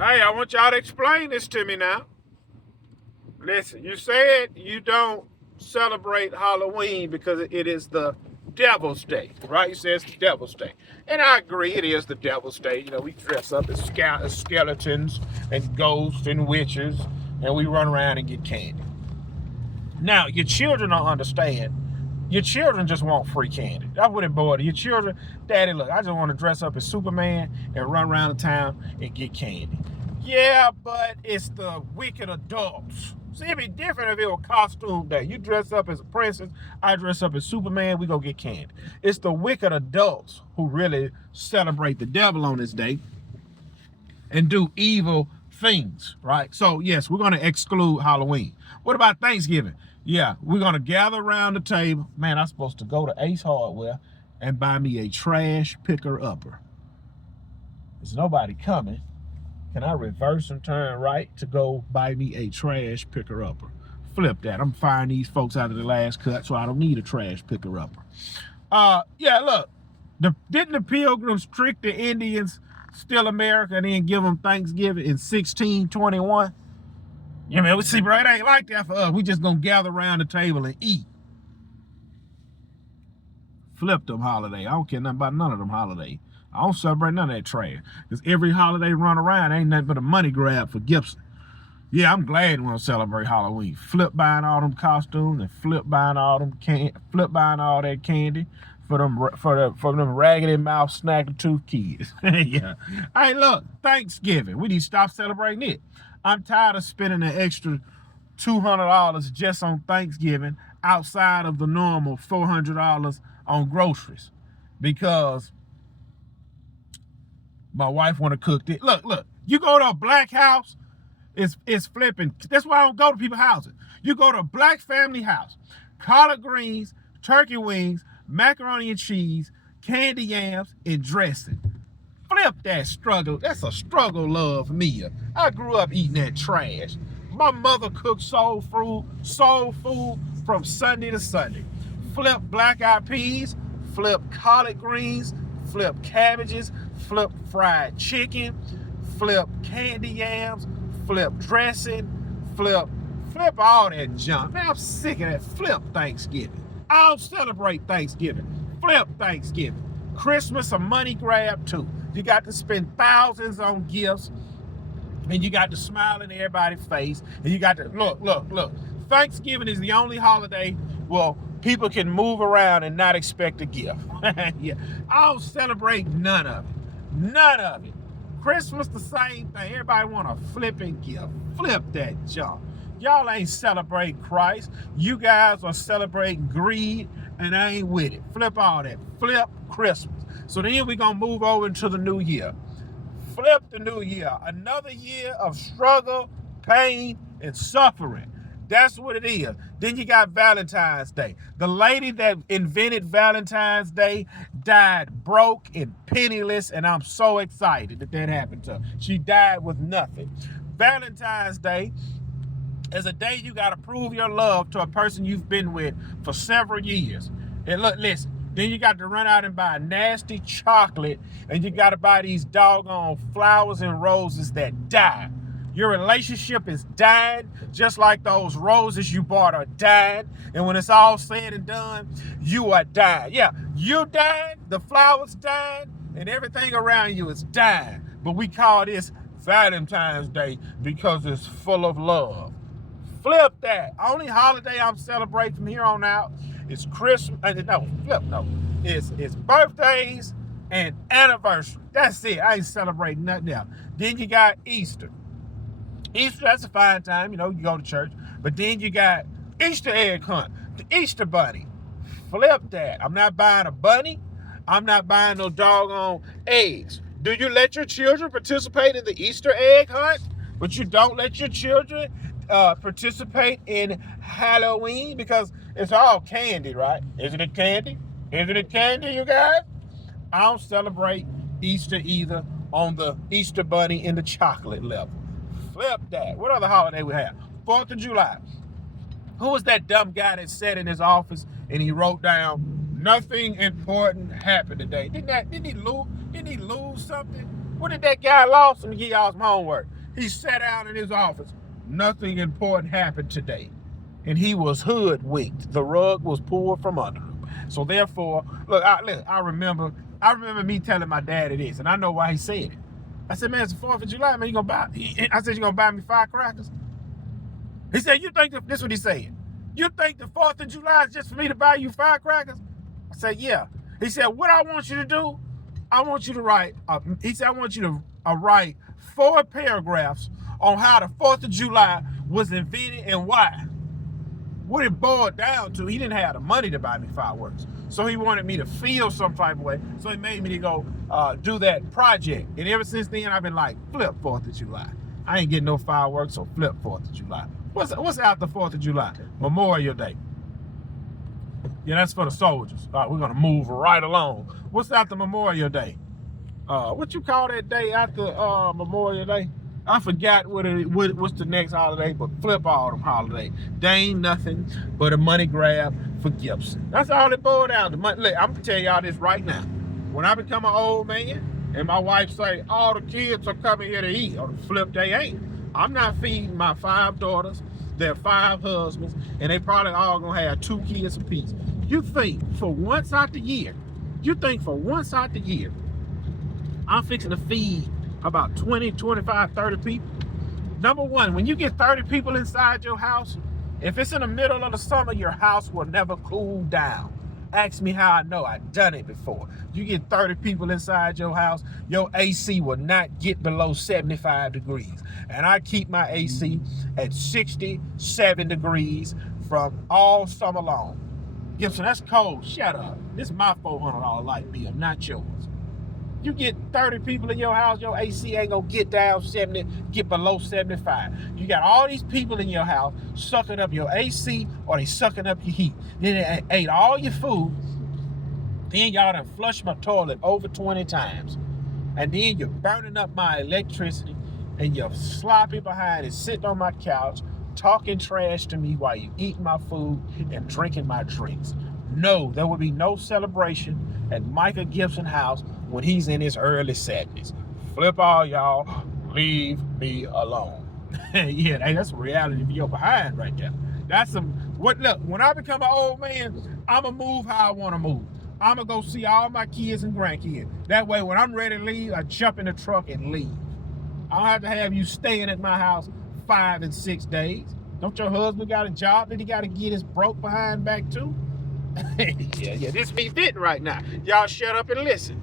Hey, I want y'all to explain this to me now. Listen, you said you don't celebrate Halloween because it is the Devil's Day, right? You said it's the Devil's Day. And I agree, it is the Devil's Day. You know, we dress up as skeletons and ghosts and witches, and we run around and get candy. Now, your children don't understand. Your children just want free candy. That's what it boils down. Your children, Daddy, look, I just want to dress up as Superman and run around the town and get candy. Yeah, but it's the wicked adults. See, it'd be different if it was costume day. You dress up as a princess, I dress up as Superman, we go get candy. It's the wicked adults who really celebrate the devil on this day and do evil things, right? So, yes, we're going to exclude Halloween. What about Thanksgiving? Yeah, we're going to gather around the table. Man, I'm supposed to go to Ace Hardware and buy me a trash picker-upper. There's nobody coming. Can I reverse and turn right to go buy me a trash picker-upper? Flip that. I'm firing these folks out of the last cut, so I don't need a trash picker-upper. Yeah, look. Didn't the Pilgrims trick the Indians, steal America, and then give them Thanksgiving in 1621? Yeah, man, we see, bro, it ain't like that for us. We just gonna gather around the table and eat. Flip them holiday. I don't care nothing about none of them holidays. I don't celebrate none of that trash. Because every holiday run around ain't nothing but a money grab for Gibson. Yeah, I'm glad we don't celebrate Halloween. Flip buying all them costumes and flip buying all that candy for them raggedy mouth snacker tooth kids. Yeah. Hey, look, Thanksgiving. We need to stop celebrating it. I'm tired of spending an extra $200 just on Thanksgiving outside of the normal $400 on groceries because my wife want to cook it. Look, you go to a black house, it's flipping. That's why I don't go to people's houses. You go to a black family house, collard greens, turkey wings, macaroni and cheese, candy yams, and dressing. Flip that struggle. That's a struggle love meal. I grew up eating that trash. My mother cooked soul food from Sunday to Sunday. Flip black-eyed peas, flip collard greens, flip cabbages, flip fried chicken, flip candy yams, flip dressing, flip all that junk. Man, I'm sick of that. Flip Thanksgiving. I don't celebrate Thanksgiving. Flip Thanksgiving. Christmas a money grab too. You got to spend thousands on gifts, and you got to smile in everybody's face, and you got to look. Thanksgiving is the only holiday where people can move around and not expect a gift. Yeah, I don't celebrate none of it. None of it. Christmas the same thing. Everybody want a flipping gift. Flip that junk. Y'all ain't celebrating Christ. You guys are celebrating greed, and I ain't with it. Flip all that. Flip Christmas. So then we're going to move over into the new year. Flip the new year. Another year of struggle, pain, and suffering. That's what it is. Then you got Valentine's Day. The lady that invented Valentine's Day died broke and penniless, and I'm so excited that happened to her. She died with nothing. Valentine's Day is a day you got to prove your love to a person you've been with for several years. And look, listen, then you got to run out and buy nasty chocolate, and you got to buy these doggone flowers and roses that die. Your relationship is dying, just like those roses you bought are dying. And when it's all said and done, you are dying. Yeah, you died, the flowers died, and everything around you is dying. But we call this Valentine's Day because it's full of love. Flip that. Only holiday I'm celebrating from here on out is Christmas. It's birthdays and anniversaries. That's it. I ain't celebrating nothing else. Then you got Easter. Easter, that's a fine time, you go to church. But then you got Easter egg hunt, the Easter bunny. Flip that. I'm not buying a bunny. I'm not buying no doggone eggs. Do you let your children participate in the Easter egg hunt, but you don't let your children participate in Halloween? Because it's all candy, right? Isn't it candy? Isn't it candy, you guys? I don't celebrate Easter either on the Easter bunny in the chocolate level. Flip that. What other holiday we have? 4th of July. Who was that dumb guy that sat in his office and he wrote down, nothing important happened today? Didn't he lose something? What did that guy lost? Let me give y'all some homework. He sat down in his office. Nothing important happened today. And he was hoodwinked. The rug was pulled from under him. So therefore, look, I remember me telling my daddy this, and I know why he said it. I said, man, it's the 4th of July, man, I said, you gonna buy me firecrackers? He said, you think, this is what he said. You think the 4th of July is just for me to buy you firecrackers? I said, yeah. He said, what I want you to do, I want you to write, he said, I want you to write 4 paragraphs on how the 4th of July was invented and why. What it boiled down to, he didn't have the money to buy me fireworks. So he wanted me to feel some type of way. So he made me to go do that project. And ever since then, I've been like, flip 4th of July. I ain't getting no fireworks, so flip 4th of July. What's after 4th of July? Memorial Day. Yeah, that's for the soldiers. All right, we're going to move right along. What's after Memorial Day? What you call that day after Memorial Day? I forgot what's the next holiday, but flip all them holidays. They ain't nothing but a money grab for Gibson. That's all it boiled down to. Look, I'm going to tell y'all this right now. When I become an old man and my wife say, all the kids are coming here to eat, or the flip, they ain't. I'm not feeding my 5 daughters, their 5 husbands, and they probably all going to have 2 kids apiece. You think for once out the year, I'm fixing to feed about 20, 25, 30 people. Number one, when you get 30 people inside your house, if it's in the middle of the summer, your house will never cool down. Ask me how I know. I've done it before. You get 30 people inside your house, your AC will not get below 75 degrees. And I keep my AC at 67 degrees from all summer long. Gibson, that's cold. Shut up. This is my $400 light bill, not yours. You get 30 people in your house, your AC ain't gonna get below 75. You got all these people in your house sucking up your AC or they sucking up your heat. Then they ate all your food. Then y'all done flushed my toilet over 20 times. And then you're burning up my electricity and you're sloppy behind and sitting on my couch talking trash to me while you eat my food and drinking my drinks. No, there will be no celebration at Micah Gibson's house when he's in his early 70s. Flip all y'all, leave me alone. Yeah, that's a reality for your behind right there. Look, when I become an old man, I'ma move how I wanna move. I'ma go see all my kids and grandkids. That way, when I'm ready to leave, I jump in the truck and leave. I don't have to have you staying at my house 5 and 6 days. Don't your husband got a job that he gotta get his broke behind back to? Yeah, this be fitting right now. Y'all shut up and listen.